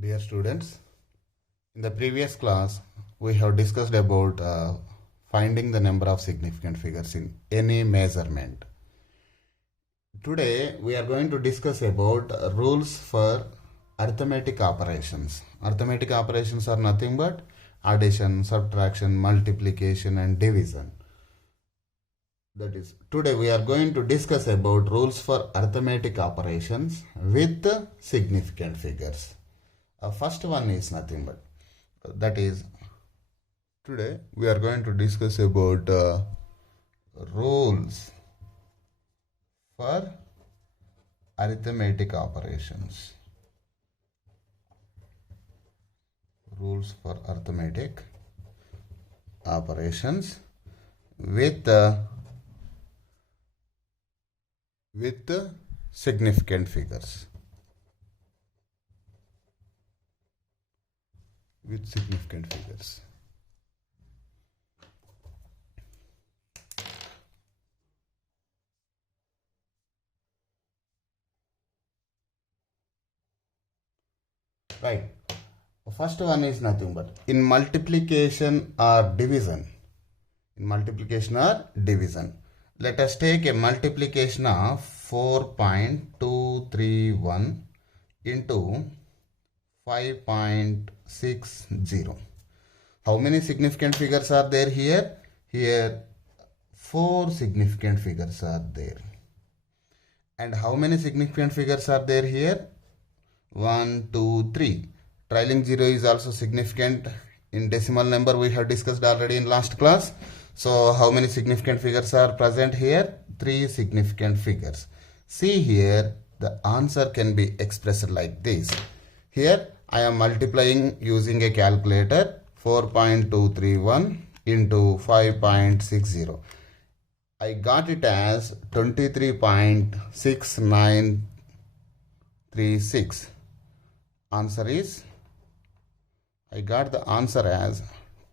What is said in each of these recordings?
Dear students, in the previous class we have discussed about finding the number of significant figures in any measurement. Today we are going to discuss about rules for arithmetic operations. Arithmetic operations are nothing but addition, subtraction, multiplication and division. That is, today we are going to discuss about rules for arithmetic operations with significant figures. First one is nothing but, that is, today we are going to discuss about rules for arithmetic operations. Rules for arithmetic operations with significant figures. With significant figures. Right. First one is nothing but in multiplication or division. In multiplication or division. Let us take a multiplication of 4.231 into 5.60. How many significant figures are there here? Here 4 significant figures are there. And how many significant figures are there here? 1, 2, 3. Trailing 0 is also significant in decimal number, we have discussed already in last class. So how many significant figures are present here? 3 significant figures. See here, the answer can be expressed like this. Here I am multiplying using a calculator 4.231 into 5.60. I got it as 23.6936. Answer is, I got the answer as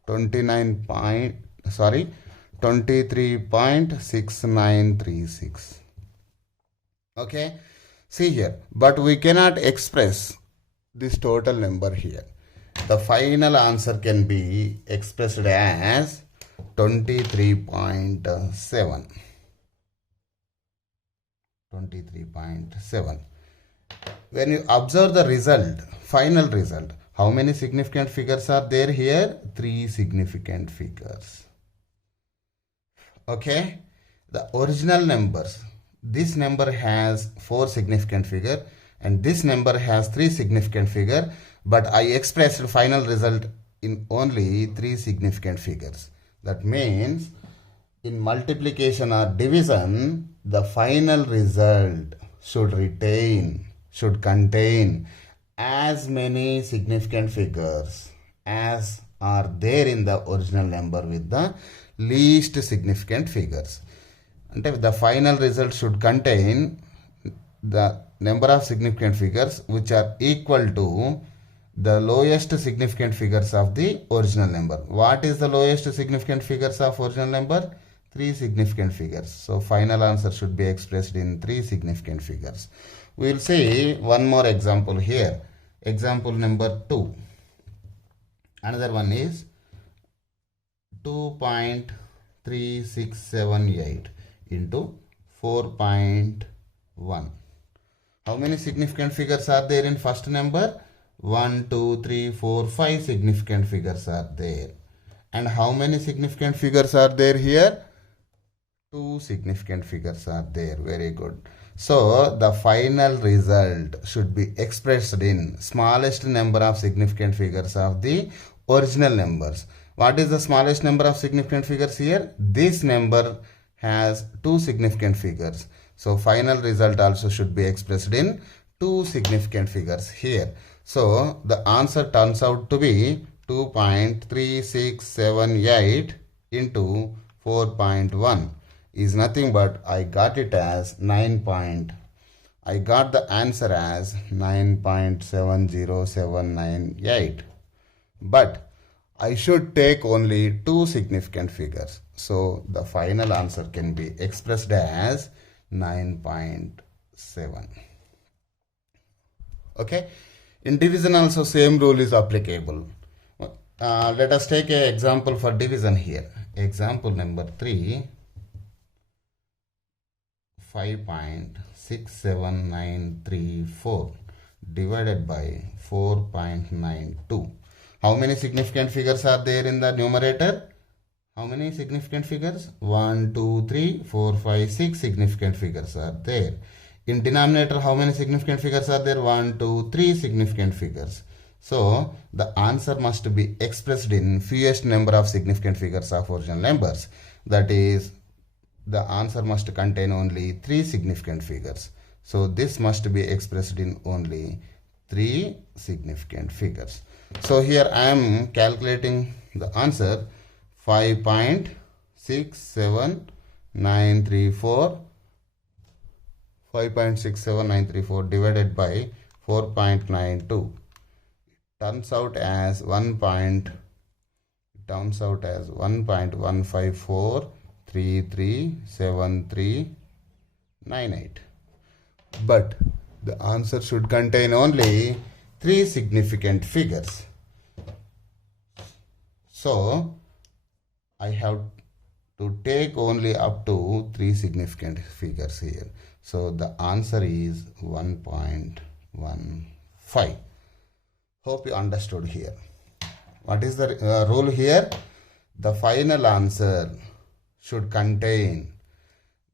23.6936. Okay, see here, but we cannot express this total number here. The final answer can be expressed as 23.7. 23.7. When you observe the result, final result, how many significant figures are there here? 3 significant figures. Okay, the original numbers, this number has 4 significant figure and this number has 3 significant figure, but I expressed final result in only 3 significant figures. That means in multiplication or division, the final result should contain as many significant figures as are there in the original number with the least significant figures. And the final result should contain the number of significant figures which are equal to the lowest significant figures of the original number. What is the lowest significant figures of original number? 3 significant figures. So final answer should be expressed in 3 significant figures. We will see one more example here. Example number 2. Another one is 2.3678 into 4.1. How many significant figures are there in first number? 1, 2, 3, 4, 5 significant figures are there. And how many significant figures are there here? 2 significant figures are there. Very good. So the final result should be expressed in smallest number of significant figures of the original numbers. What is the smallest number of significant figures here? This number has 2 significant figures. So final result also should be expressed in 2 significant figures here. So the answer turns out to be 2.3678 into 4.1 is nothing but I got it as I got the answer as 9.70798. But I should take only 2 significant figures. So the final answer can be expressed as 9.7. Okay. In division also same rule is applicable. Let us take an example for division here. Example number 3, 5.67934 divided by 4.92. How many significant figures are there in the numerator? How many significant figures? 1, 2, 3, 4, 5, 6 significant figures are there. In denominator, how many significant figures are there? 1, 2, 3 significant figures. So, the answer must be expressed in fewest number of significant figures of original numbers. That is, the answer must contain only 3 significant figures. So, this must be expressed in only 3 significant figures. So, here I am calculating the answer 5.67934 divided by 4.92 turns out as 1.154337398. But the answer should contain only 3 significant figures. So I have to take only up to 3 significant figures here. So the answer is 1.15. Hope you understood here. What is the rule here? The final answer should contain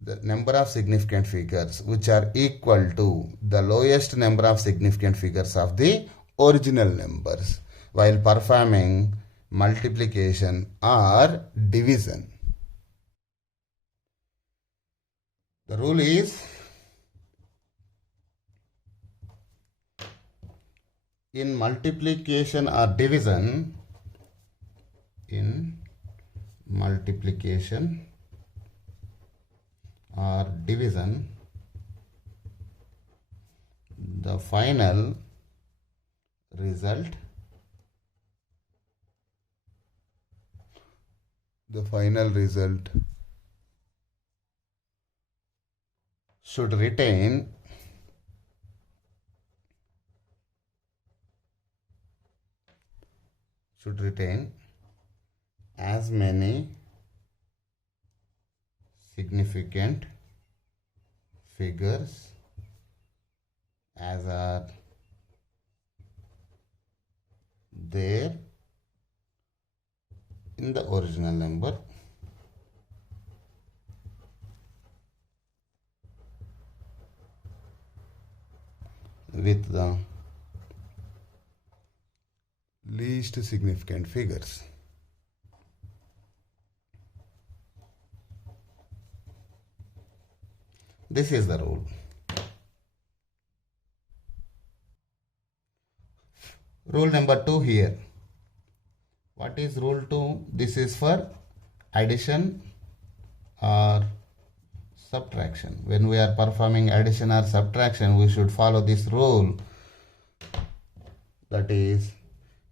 the number of significant figures which are equal to the lowest number of significant figures of the original numbers while performing multiplication or division. The rule is, in multiplication or division, the final result should retain as many significant figures as are there in the original number with the least significant figures. This is the rule. Rule number 2 here. What is rule 2? This is for addition or subtraction. When we are performing addition or subtraction, we should follow this rule. That is,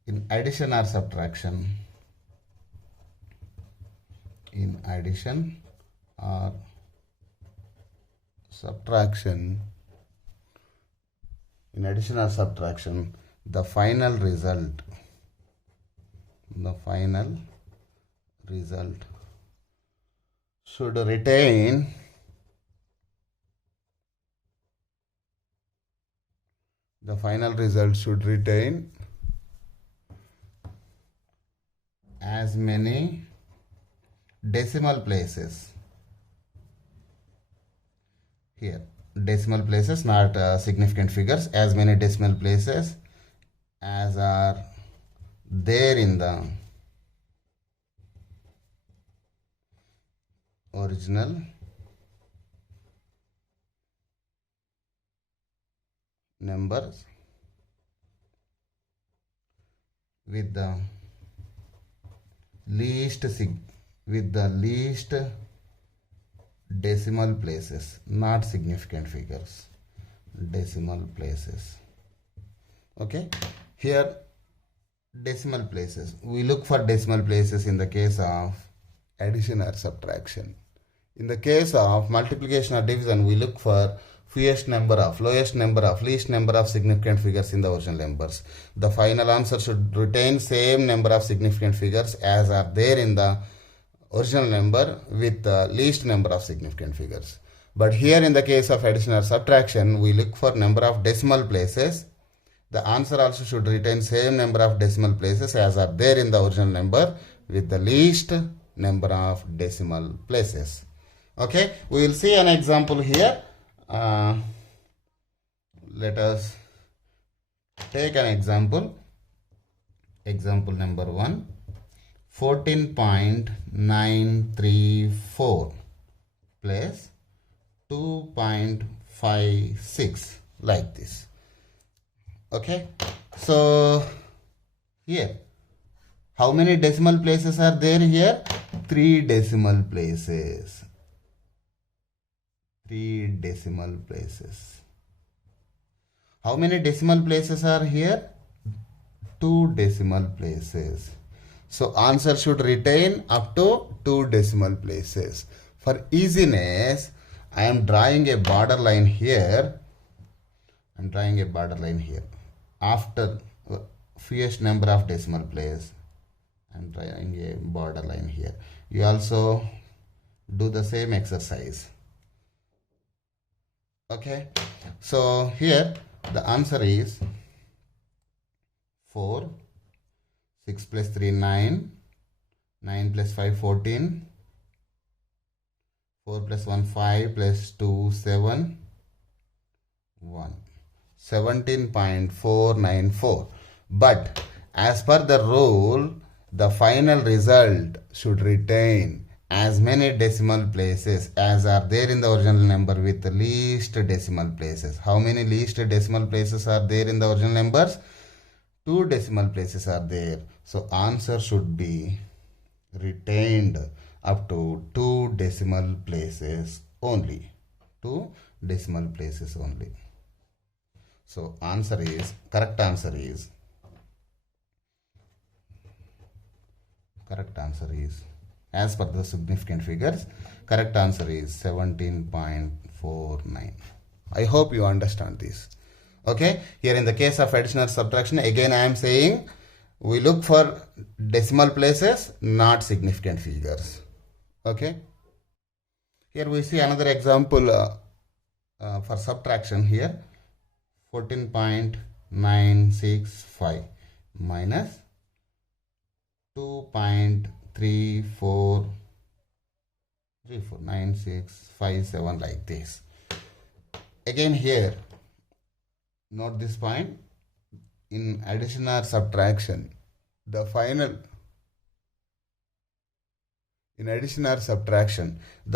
in addition or subtraction, the final result should retain as many decimal places. Here, decimal places, not significant figures, as many decimal places as are there in the original numbers with the least decimal places, not significant figures, decimal places. Okay, here decimal places, we look for decimal places in the case of addition or subtraction. In the case of multiplication or division, we look for lowest number of, least number of significant figures in the original numbers. The final answer should retain same number of significant figures as are there in the original number with the least number of significant figures. But here in the case of addition or subtraction, we look for number of decimal places. The answer also should retain same number of decimal places as are there in the original number with the least number of decimal places. Okay, we will see an example here. Let us take an example. Example number 1. 14.934 plus 2.56 like this. Okay, so here how many decimal places are there here? 3 decimal places. 3 decimal places. How many decimal places are here? 2 decimal places. So answer should retain up to 2 decimal places. For easiness, I am drawing a border line here. After fewest number of decimal place, I am drawing a border line here. You also do the same exercise. Okay. So here the answer is 4. 6 plus 3, 9. 9 plus 5, 14. 4 plus 1, 5 plus 2, 7. 1. 17.494. But as per the rule, the final result should retain as many decimal places as are there in the original number with the least decimal places. How many least decimal places are there in the original numbers? 2 decimal places are there. So answer should be retained up to 2 decimal places only. 2 decimal places only. So correct answer is as per the significant figures, correct answer is 17.49. I hope you understand this. Okay, here in the case of addition or subtraction, again I am saying we look for decimal places, not significant figures. Okay, here we see another example for subtraction here. 14.965 minus 2.349657 like this. Again here, note this point. In addition or subtraction, the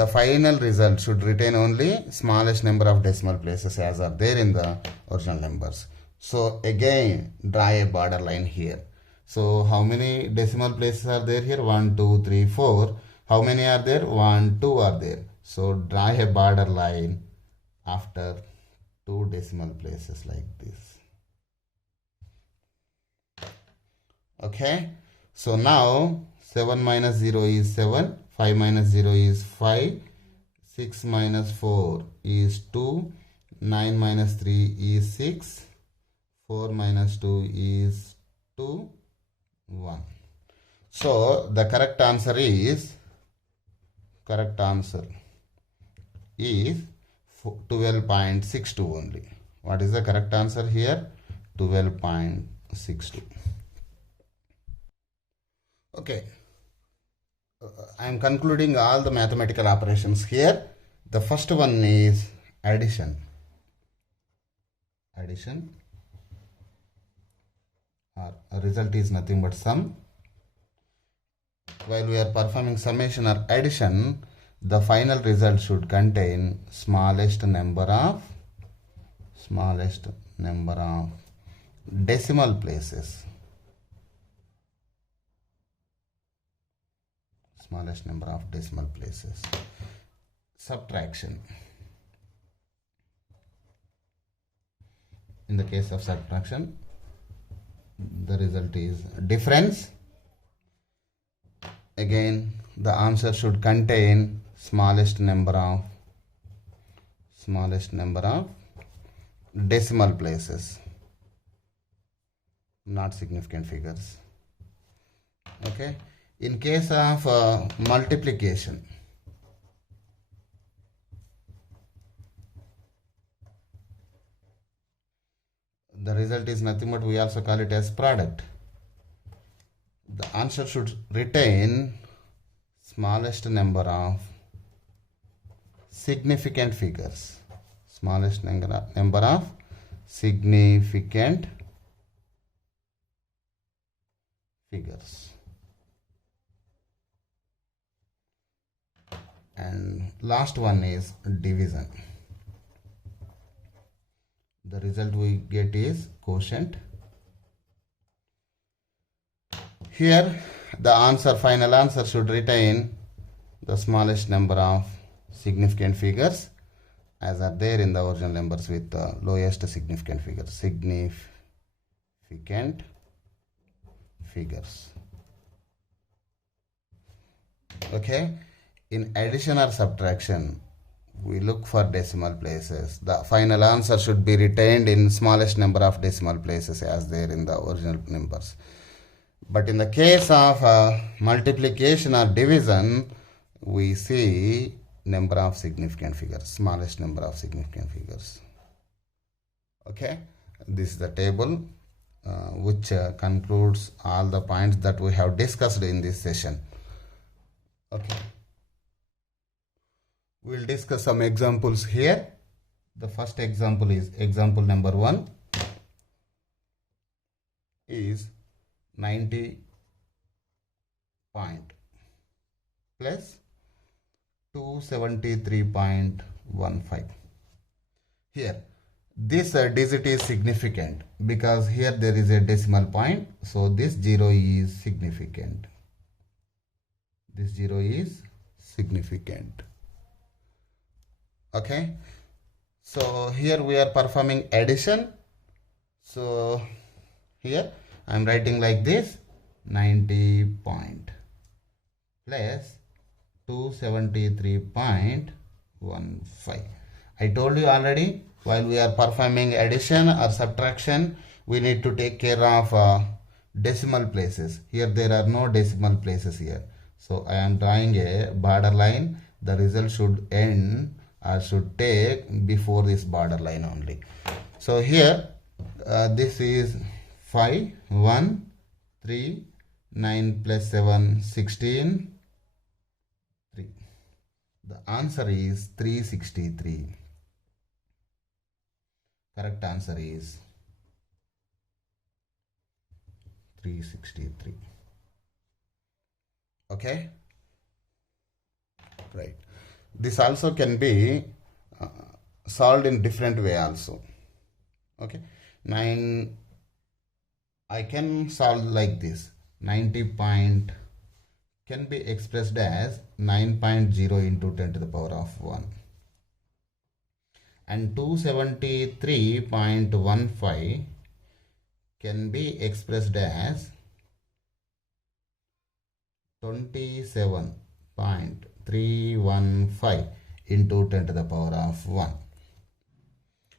final result should retain only smallest number of decimal places as are there in the original numbers. So again, draw a border line here. So how many decimal places are there here? 1, 2, 3, 4. How many are there? 1, 2 are there. So draw a border line after 2 decimal places like this. Okay, so now 7 minus 0 is 7, 5 minus 0 is 5, 6 minus 4 is 2, 9 minus 3 is 6, 4 minus 2 is 2, 1. So the correct answer is 12.62 only. What is the correct answer here? 12.62. Okay, I am concluding all the mathematical operations here. The first one is addition. Our result is nothing but sum. While we are performing summation or addition, the final result should contain smallest number of decimal places. Smallest number of decimal places. Subtraction. In the case of subtraction, the result is difference. Again, the answer should contain smallest number of smallest number of decimal places, not significant figures. Okay, in case of multiplication, the result is nothing but we also call it as product. The answer should retain smallest number of significant figures. Smallest number of significant figures. And last one is division. The result we get is quotient. Here the answer, final answer should retain the smallest number of significant figures as are there in the original numbers with the lowest significant figures. Significant figures. Okay. In addition or subtraction, we look for decimal places. The final answer should be retained in smallest number of decimal places as there in the original numbers. But in the case of multiplication or division, we see number of significant figures, smallest number of significant figures. Okay, this is the table which concludes all the points that we have discussed in this session. Okay, we'll discuss some examples here. The first example is example number 1 is 90 point plus 273.15. Here this digit is significant because here there is a decimal point, so this 0 is significant. This 0 is significant. Okay, so here we are performing addition. So here I am writing like this: 90 point plus 273.15. I told you already, while we are performing addition or subtraction, we need to take care of decimal places. Here there are no decimal places here, so I am drawing a border line. The result should end or should take before this border line only. So here this is 5, 1, 3, 9 plus 7, 16, 3. The answer is 363. Correct answer is 363. Okay, right. This also can be solved in different way also. Okay, I can solve like this. 90 point can be expressed as 9.0 into 10 to the power of 1. And 273.15 can be expressed as 27.315 into 10 to the power of 1.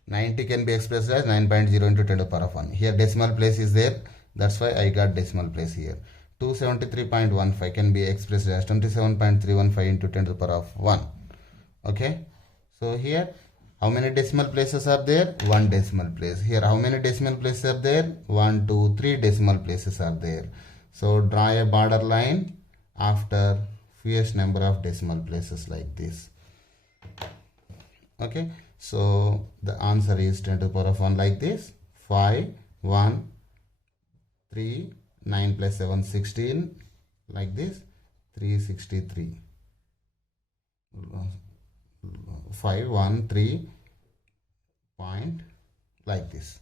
90 can be expressed as 9.0 into 10 to the power of 1. Here decimal place is there, that's why I got decimal place here. 273.15 can be expressed as 27.315 into 10 to the power of 1. Okay, so here how many decimal places are there? 1 decimal place. Here how many decimal places are there? 1, 2, 3 decimal places are there. So draw a border line after fewest number of decimal places like this. Okay, so the answer is 10 to the power of 1 like this. 5, 1, 3, 9 plus 7, 16 like this. 363. 5, 1, 3 point like this.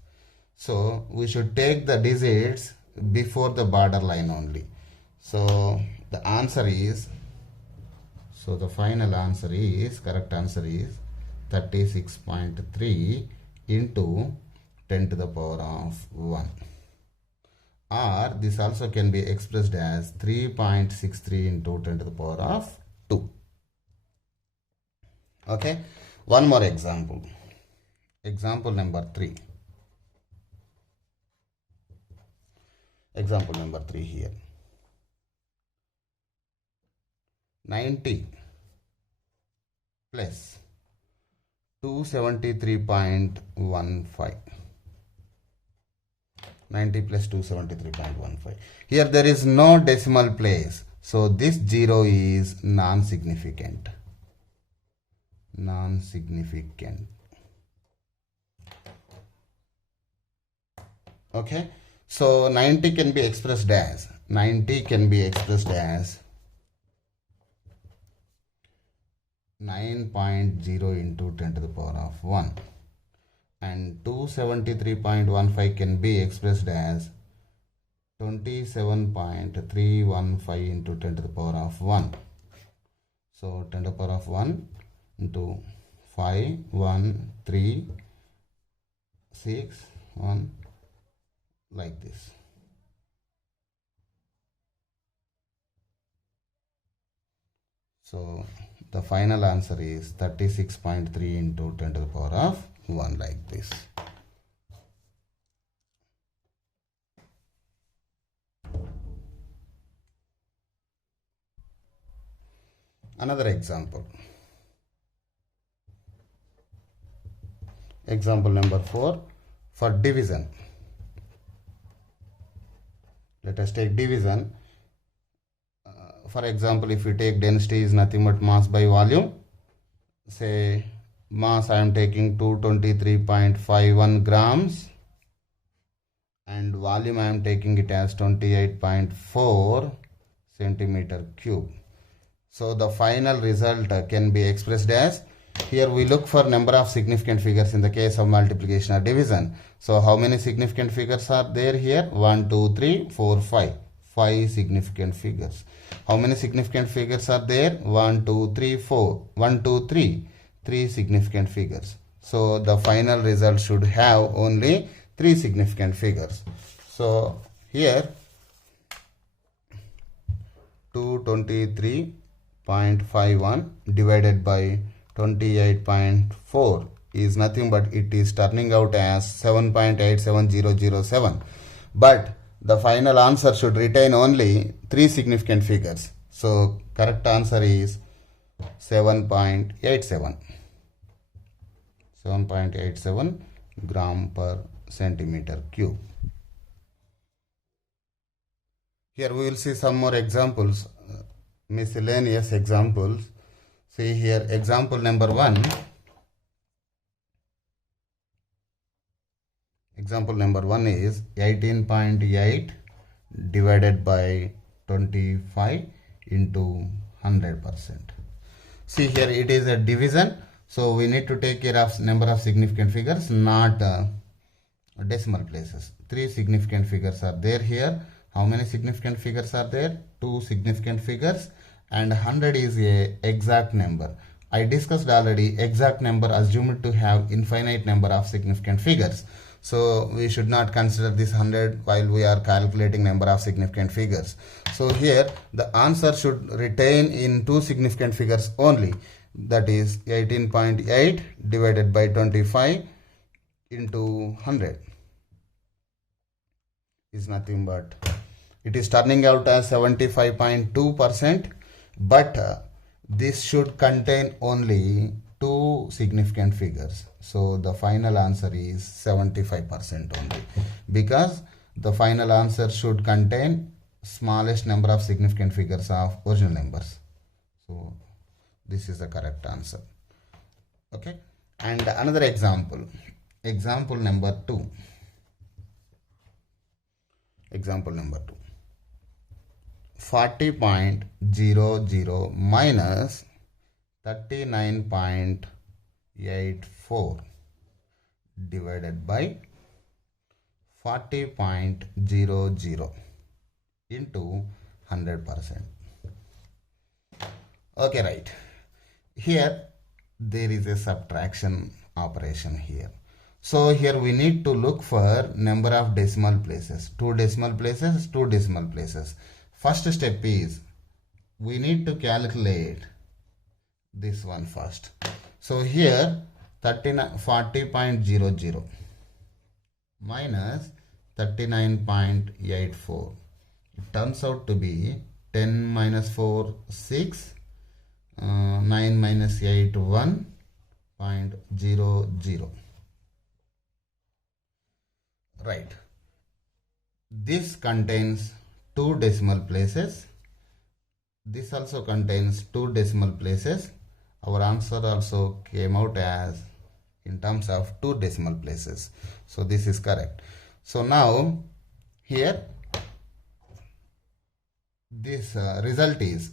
So we should take the digits before the border line only. So the answer is, so the final answer is, correct answer is 36.3 into 10 to the power of 1. Or this also can be expressed as 3.63 into 10 to the power of 2. Okay, One more example. Example number 3. Example number 3 here. 90 plus 273.15. 90 plus 273.15. Here there is no decimal place. So this 0 is non-significant. Non-significant. Okay. So 90 can be expressed as 9.0 into 10 to the power of 1, and 273.15 can be expressed as 27.315 into 10 to the power of 1. So 10 to the power of 1 into 5, 1, 3, 6, 1, like this. So the final answer is 36.3 into 10 to the power of 1, like this. Another example. Example number 4 for division. Let us take division. For example, if you take density is nothing but mass by volume, say mass I am taking 223.51 grams and volume I am taking it as 28.4 centimeter cube. So the final result can be expressed as, here we look for number of significant figures in the case of multiplication or division. So how many significant figures are there here? 1, 2, 3, 4, 5. 5 significant figures. How many significant figures are there? 1, 2, 3, 4. 1, 2, 3. 3 significant figures. So the final result should have only 3 significant figures. So here 223.51 divided by 28.4 is nothing but it is turning out as 7.87007. But the final answer should retain only 3 significant figures. So correct answer is 7.87. 7.87 gram per centimeter cube. Here we will see some more examples, miscellaneous examples. See here example number 1. Example number 1 is 18.8 divided by 25 into 100%. See here it is a division. So we need to take care of number of significant figures, not decimal places. 3 significant figures are there here. How many significant figures are there? 2 significant figures, and 100 is a exact number. I discussed already, exact number assumed to have infinite number of significant figures. So we should not consider this 100 while we are calculating number of significant figures. So here the answer should retain in 2 significant figures only. That is 18.8 divided by 25 into 100 is nothing but, it is turning out as 75.2%, but this should contain only 2 significant figures. So the final answer is 75% only, because the final answer should contain smallest number of significant figures of original numbers. So this is the correct answer. Okay. And another example. Example number 2. Example number 2. 40.00 minus 39.84 divided by 40.00 into 100%. Okay, right. Here there is a subtraction operation here. So here we need to look for number of decimal places. 2 decimal places, 2 decimal places. First step is we need to calculate this one first. So here 40.00 minus 39.84. It turns out to be 10 minus 4, 6, 9 minus 8, 1.00. Right. This contains two decimal places. This also contains two decimal places. Our answer also came out as in terms of two decimal places. So this is correct. So now here this result is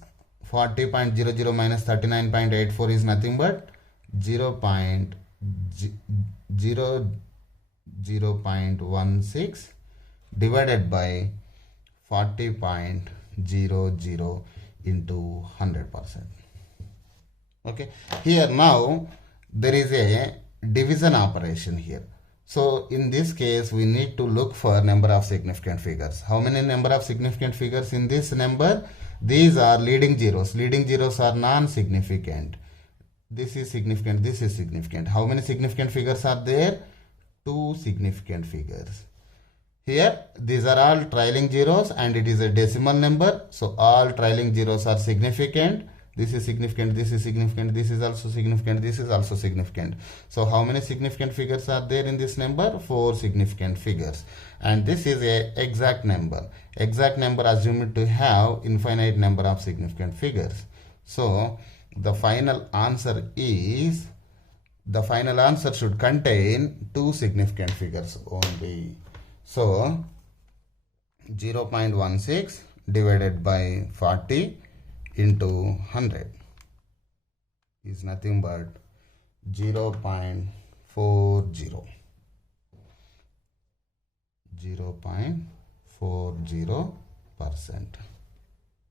40.00 minus 39.84 is nothing but 0.16 divided by 40.00 into 100%. Okay, here now there is a division operation here. So in this case we need to look for number of significant figures. How many number of significant figures in this number? These are leading zeros. Leading zeros are non-significant. This is significant, this is significant. How many significant figures are there? Two significant figures. Here these are all trailing zeros and it is a decimal number. So all trailing zeros are significant. This is significant, this is significant, this is also significant, this is also significant. So how many significant figures are there in this number? 4 significant figures. And this is a exact number. Exact number assumed to have infinite number of significant figures. So the final answer is, the final answer should contain two significant figures only. So 0.16 divided by 40 into 100 is nothing but 0.40. 0.40%.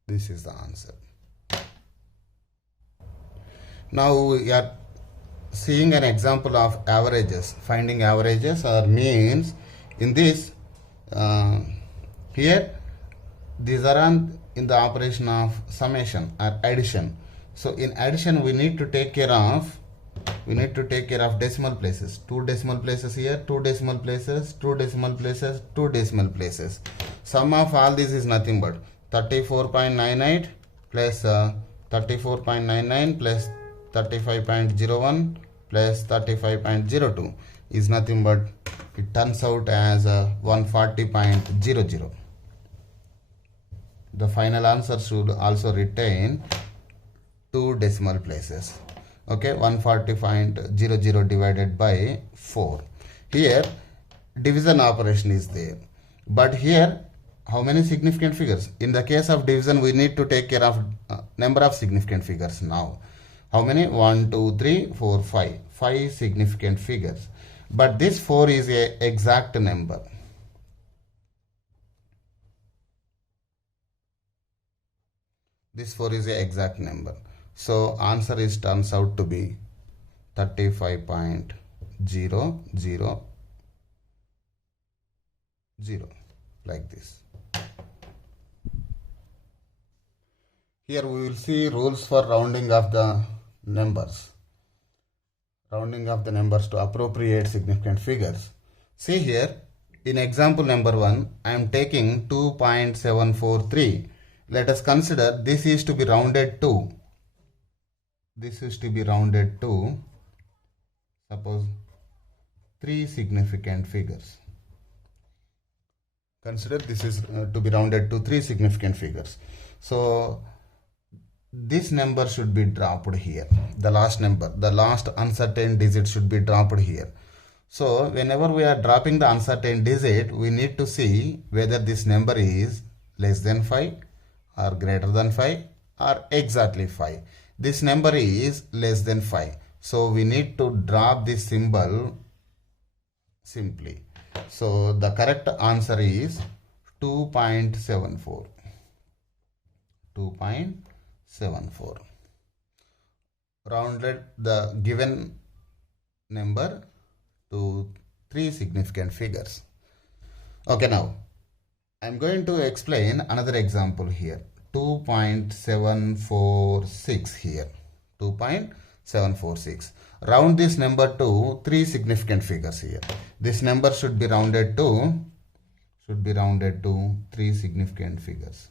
This is the answer. Now we are seeing an example of averages, finding averages or means. In this here these are in the operation of summation or addition. So in addition we need to take care of decimal places. Two decimal places here, two decimal places, two decimal places, two decimal places. Sum of all this is nothing but 34.98 plus 34.99 plus 35.01 plus 35.02 is nothing but, it turns out as 140.00. The final answer should also retain two decimal places. Okay, 140.00 divided by 4. Here division operation is there, but here how many significant figures? In the case of division we need to take care of number of significant figures. Now how many? 1 2 3 4 5. 5 significant figures, but this 4 is a exact number. This 4 is a exact number. So answer is turns out to be 35.000, like this. Here we will see rules for rounding of the numbers. Rounding of the numbers to appropriate significant figures. See here, in example number 1, I am taking 2.743. Let us consider this is to be rounded to. This is to be rounded to, suppose, 3 significant figures. Consider this is to be rounded to 3 significant figures. So this number should be dropped here. The last number, the last uncertain digit should be dropped here. So whenever we are dropping the uncertain digit, we need to see whether this number is less than 5 or greater than 5 or exactly 5. This number is less than 5. So we need to drop this symbol simply. So the correct answer is 2.74. 2.74. Rounded the given number to 3 significant figures. Okay, now I am going to explain another example here. 2.746 here. 2.746. 746. Round this number to 3 significant figures here. This number should be rounded to 3 significant figures.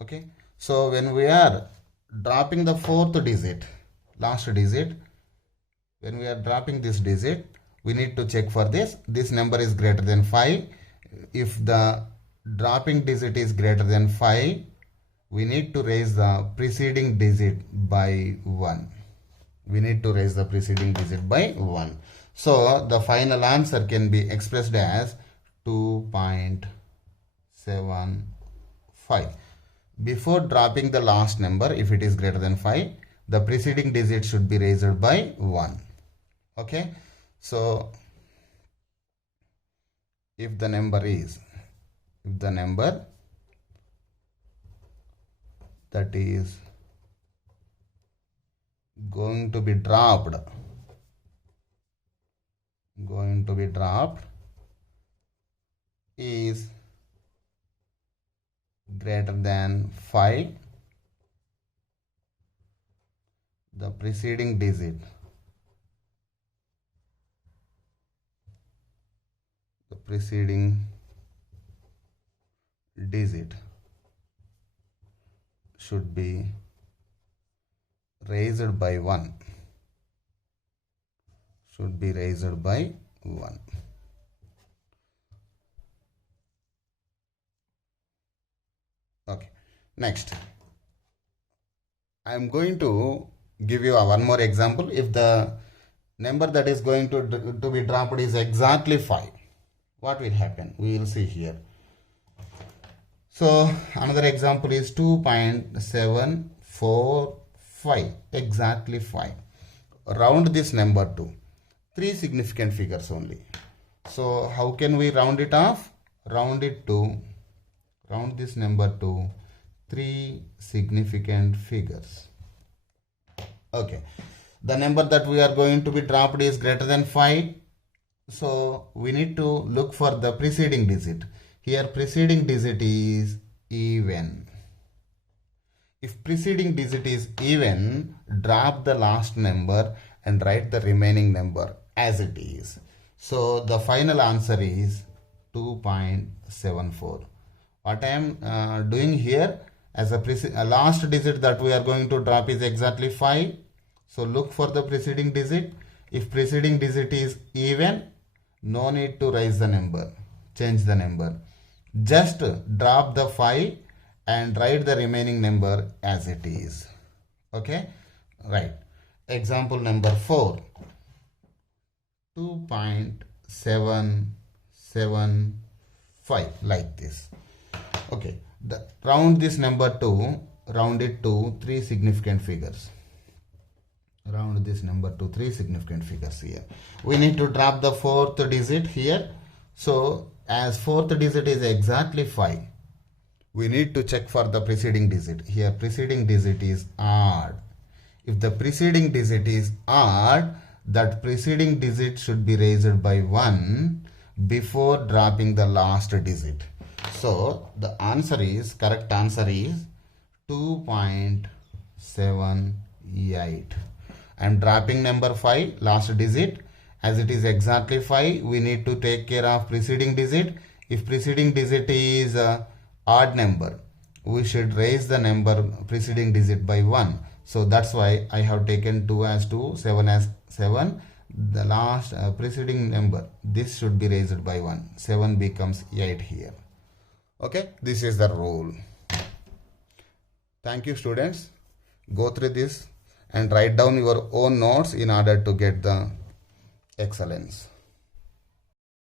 Okay, so when we are dropping the fourth digit, last digit, when we are dropping this digit, we need to check for this. This number is greater than 5. If the dropping digit is greater than 5, we need to raise the preceding digit by 1. We need to raise the preceding digit by 1. So the final answer can be expressed as 2.75. Before dropping the last number, if it is greater than 5, the preceding digit should be raised by 1. Okay, so if the number that is going to be dropped is greater than 5, the preceding digit should be raised by 1. Okay, next I am going to give you one more example. If the number that is going to be dropped is exactly 5, what will happen? We will see here. So another example is 2.745, exactly 5. Round this number to 3 significant figures only. So how can we round it off? Round this number to 3 significant figures. Okay, the number that we are going to be dropped is greater than 5. So we need to look for the preceding digit. Here preceding digit is even. If preceding digit is even, drop the last number and write the remaining number as it is. So the final answer is 2.74. What I am doing here, as a last digit that we are going to drop is exactly 5. So look for the preceding digit. If preceding digit is even, no need to raise the number, change the number. Just drop the 5 and write the remaining number as it is. Okay, right. Example number 4. 2.775, like this. Okay, round this number to, round it to 3 significant figures. Round this number to 3 significant figures here. We need to drop the fourth digit here. So as fourth digit is exactly 5, we need to check for the preceding digit. Here preceding digit is odd. If the preceding digit is odd, that preceding digit should be raised by 1 before dropping the last digit. So the correct answer is 2.78. I am dropping number 5, last digit. As it is exactly 5, we need to take care of preceding digit. If preceding digit is odd number, we should raise the number preceding digit by 1. So that's why I have taken 2 as 2, 7 as 7. The last preceding number, this should be raised by 1. 7 becomes 8 here. Okay, this is the rule. Thank you, students. Go through this and write down your own notes in order to get the excellence.